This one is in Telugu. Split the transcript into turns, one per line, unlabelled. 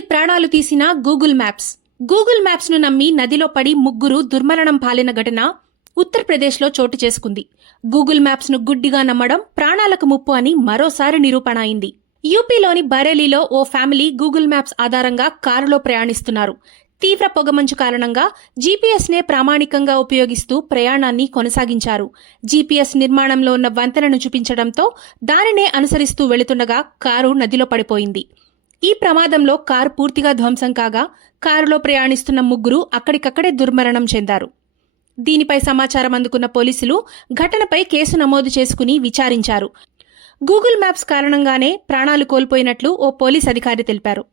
ప్రాణాలు తీసిన గూగుల్ మ్యాప్స్. గూగుల్ మ్యాప్స్ను నమ్మి నదిలో పడి ముగ్గురు దుర్మరణం పాలిన ఘటన ఉత్తరప్రదేశ్లో చోటు చేసుకుంది. గూగుల్ మ్యాప్స్ను గుడ్డిగా నమ్మడం ప్రాణాలకు ముప్పు అని మరోసారి నిరూపణ అయింది. యూపీలోని బరేలీలో ఓ ఫ్యామిలీ గూగుల్ మ్యాప్స్ ఆధారంగా కారులో ప్రయాణిస్తున్నారు. తీవ్ర పొగమంచు కారణంగా జీపీఎస్ నే ప్రామాణికంగా ఉపయోగిస్తూ ప్రయాణాన్ని కొనసాగించారు. జీపీఎస్ నిర్మాణంలో ఉన్న వంతెనను చూపించడంతో దానినే అనుసరిస్తూ వెళుతుండగా కారు నదిలో పడిపోయింది. ఈ ప్రమాదంలో కారు పూర్తిగా ధ్వంసం కాగా కారులో ప్రయాణిస్తున్న ముగ్గురు అక్కడికక్కడే దుర్మరణం చెందారు. దీనిపై సమాచారం అందుకున్న పోలీసులు ఘటనపై కేసు నమోదు చేసుకుని విచారించారు. గూగుల్ మ్యాప్స్ కారణంగానే ప్రాణాలు కోల్పోయినట్లు ఓ పోలీస్ అధికారి తెలిపారు.